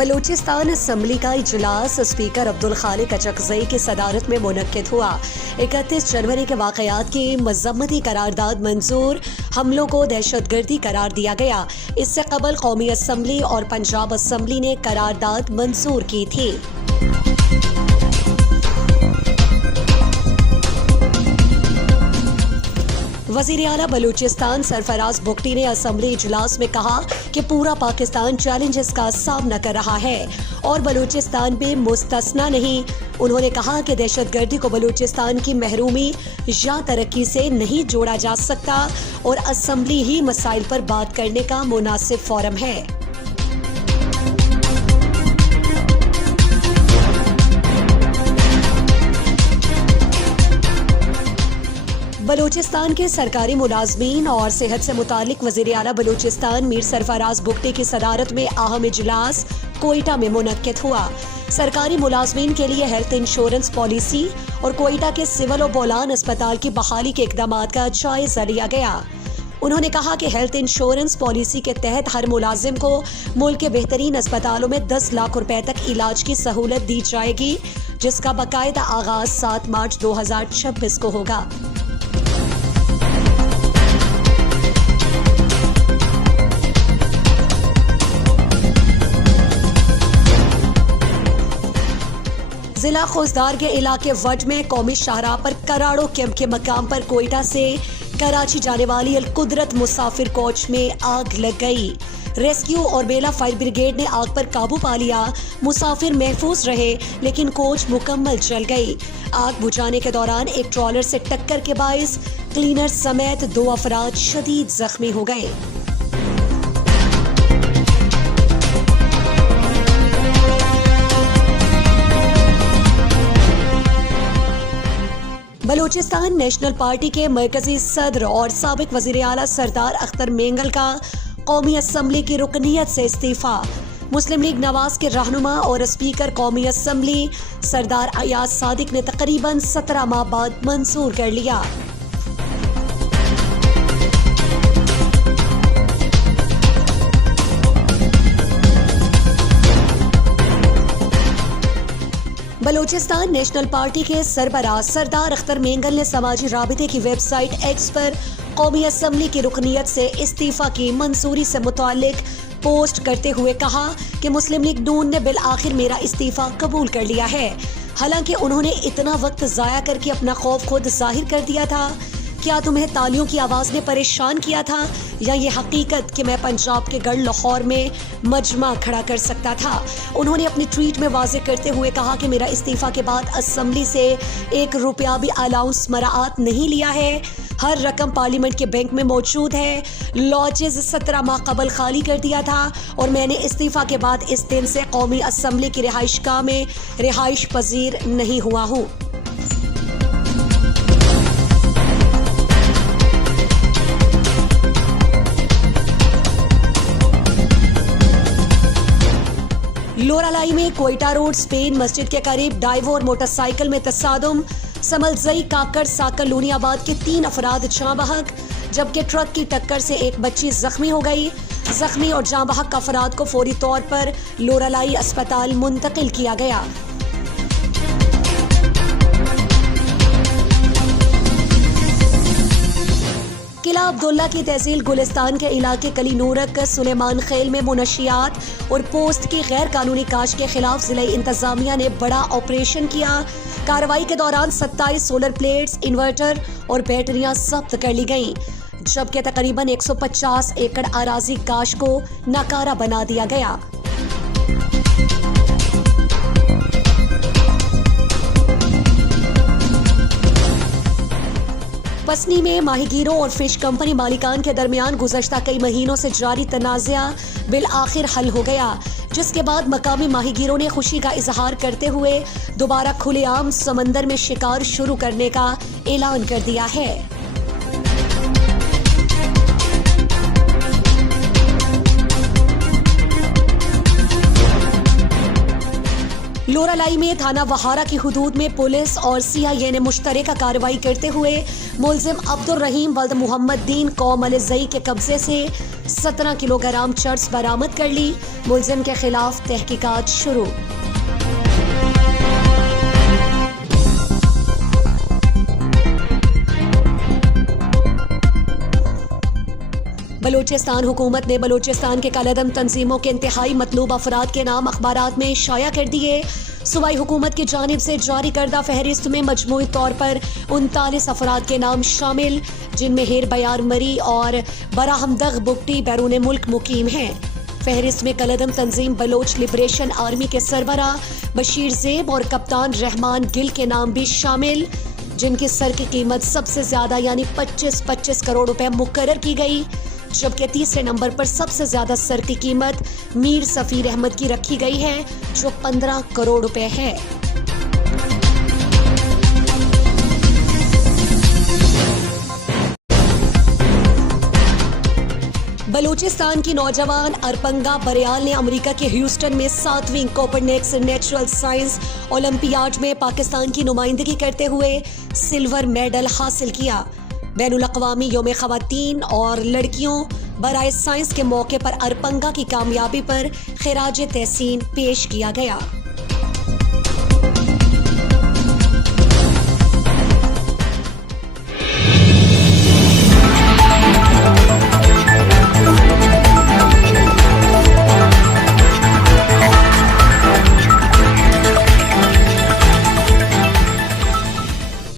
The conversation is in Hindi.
बलूचिस्तान असम्बली का इजलास स्पीकर अब्दुल खालिक अचकज़ई की सदारत में मुनक्किद हुआ। 31 जनवरी के वाक़यात की मज़म्मती करारदाद मंजूर, हमलों को दहशतगर्दी करार दिया गया। इससे कबल कौमी असम्बली और पंजाब असम्बली ने करारदाद मंजूर की थी। वज़ीर आला बलूचिस्तान सरफराज बुगटी ने असम्बली इजलास में कहा कि पूरा पाकिस्तान चैलेंजेस का सामना कर रहा है और बलूचिस्तान भी मुस्तस्ना नहीं। उन्होंने कहा कि दहशतगर्दी को बलूचिस्तान की महरूमी या तरक्की से नहीं जोड़ा जा सकता और असम्बली ही मसाइल पर बात करने का मुनासिब फोरम है। बलूचिस्तान के सरकारी मुलाजमीन और सेहत से मुतालिक वज़ीर आला बलूचिस्तान मीर सरफराज बुगटी की सदारत में अहम इजलास कोयटा में मुनक्किद हुआ। सरकारी मुलाजमीन के लिए हेल्थ इंश्योरेंस पॉलिसी और कोयटा के सिविल और बोलान अस्पताल की बहाली के इक़दामात का जायजा लिया गया। उन्होंने कहा कि हेल्थ इंश्योरेंस पॉलिसी के तहत हर मुलाजिम को मुल्क के बेहतरीन अस्पतालों में 10 लाख रुपए तक इलाज की सहूलत दी जाएगी, जिसका बाकायदा आगाज 7 मार्च 2026 को होगा। जिला खुजदार के इलाके वड में कौमी शाहराह पर कराड़ो कैंप के मकाम पर कोयटा से कराची जाने वाली अल कुदरत मुसाफिर कोच में आग लग गई। रेस्क्यू और बेला फायर ब्रिगेड ने आग पर काबू पा लिया। मुसाफिर महफूज रहे, लेकिन कोच मुकम्मल जल गई। आग बुझाने के दौरान एक ट्रॉलर से टक्कर के बाइस क्लीनर समेत 2 अफराद शदीद जख्मी हो गए। बलूचिस्तान नेशनल पार्टी के मरकजी सदर और साबिक वज़ीर आला सरदार अख्तर मेंगल का कौमी असम्बली की रुकनियत से इस्तीफा। मुस्लिम लीग नवाज के रहनुमा और स्पीकर कौमी असम्बली सरदार अयाज सादिक ने तकरीबन 17 माह बाद मंजूर कर लिया। बलूचिस्तान नेशनल पार्टी के सरबराह सरदार अख्तर मेंगल ने समाजी राबिते की वेबसाइट एक्स पर कौमी असम्बली की रुकनियत से इस्तीफा की मंजूरी से मुतालिक पोस्ट करते हुए कहा कि मुस्लिम लीग नून ने बिल आखिर मेरा इस्तीफा कबूल कर लिया है। हालांकि उन्होंने इतना वक्त जाया करके अपना खौफ खुद जाहिर कर दिया था। क्या तुम्हें तालियों की आवाज ने परेशान किया था, या ये हकीकत कि मैं पंजाब के गढ़ लाहौर में मजमा खड़ा कर सकता था? उन्होंने अपनी ट्वीट में वाज़ेह करते हुए कहा कि मेरा इस्तीफा के बाद असम्बली से 1 रुपया भी अलाउंस मराआत नहीं लिया है। हर रकम पार्लियामेंट के बैंक में मौजूद है। लॉजेस 17 माह कबल खाली कर दिया था और मैंने इस्तीफा के बाद इस दिन से कौमी असम्बली की रिहाइशगाह में रिहाइश पजीर नहीं हुआ हूँ। लोरालाई में कोयटा रोड स्पेन मस्जिद के करीब डाइवो और मोटरसाइकिल में तसादुम। समलजई काकड़ साकर लूनियाबाद के 3 अफराद जाँ बहक, जबकि ट्रक की टक्कर से एक बच्ची जख्मी हो गई। जख्मी और जाँ बहक अफराद को फौरी तौर पर लोरालाई अस्पताल मुंतकिल किया गया। किला अब्दुल्ला की तहसील गुलिस्तान के इलाके कली नूरक सुलेमान खेल में मुनशियात और पोस्ट की गैर कानूनी काश के खिलाफ जिला इंतजामिया ने बड़ा ऑपरेशन किया। कार्रवाई के दौरान 27 सोलर प्लेट्स, इन्वर्टर और बैटरियां जब्त कर ली गईं, जबकि तकरीबन 150 एकड़ अराजी काश को नाकारा बना दिया गया। पसनी में माहीगीरों और फिश कंपनी मालिकान के दरमियान गुज़श्ता कई महीनों से जारी तनाज़ा बिल आखिर हल हो गया, जिसके बाद मकामी माहीगीरों ने खुशी का इजहार करते हुए दोबारा खुलेआम समंदर में शिकार शुरू करने का ऐलान कर दिया है। लोरालाई में थाना वहारा की हुदूद में पुलिस और सीआईए ने मुश्तरका कार्रवाई करते हुए मुलजिम अब्दुल रहीम वल्द मोहम्मद दीन कौम अल-जई के कब्जे से 17 किलोग्राम चर्स बरामद कर ली। मुलजिम के खिलाफ तहकीकात शुरू। बलूचिस्तान हुकूमत ने बलूचिस्तान के कालेदम तंजीमों के इंतहाई मतलूब अफराद के नाम अखबारात में शाया कर दिए। सूबाई हुकूमत की जानिब से जारी करदा फहरिस्त में मजमूई तौर पर 39 अफराद के नाम शामिल, जिनमें हेर बयार मरी और बराहमदग बुगटी बैरून मुल्क मुकीम हैं। फहरिस्त में कलदम तंजीम बलोच लिबरेशन आर्मी के सरबरा बशीर ज़ेब और कप्तान रहमान गिल के नाम भी शामिल, जिनकी सर की कीमत सबसे ज्यादा यानी 25 करोड़ रुपए मुकर्रर की गई, जबकि तीसरे नंबर पर सबसे ज्यादा सर की कीमत मीर सफीर अहमद की रखी गई है, जो 15 करोड़ रुपए है। बलूचिस्तान की नौजवान अरपंगा बरियाल ने अमेरिका के ह्यूस्टन में 7वीं कोपरनिकस नेचुरल साइंस ओलंपियाड में पाकिस्तान की नुमाइंदगी करते हुए सिल्वर मेडल हासिल किया। बैनुल अक़वामी यौम ख़वातीन और लड़कियों बराए साइंस के मौके पर अरपंगा की कामयाबी पर खिराज तहसीन पेश किया गया।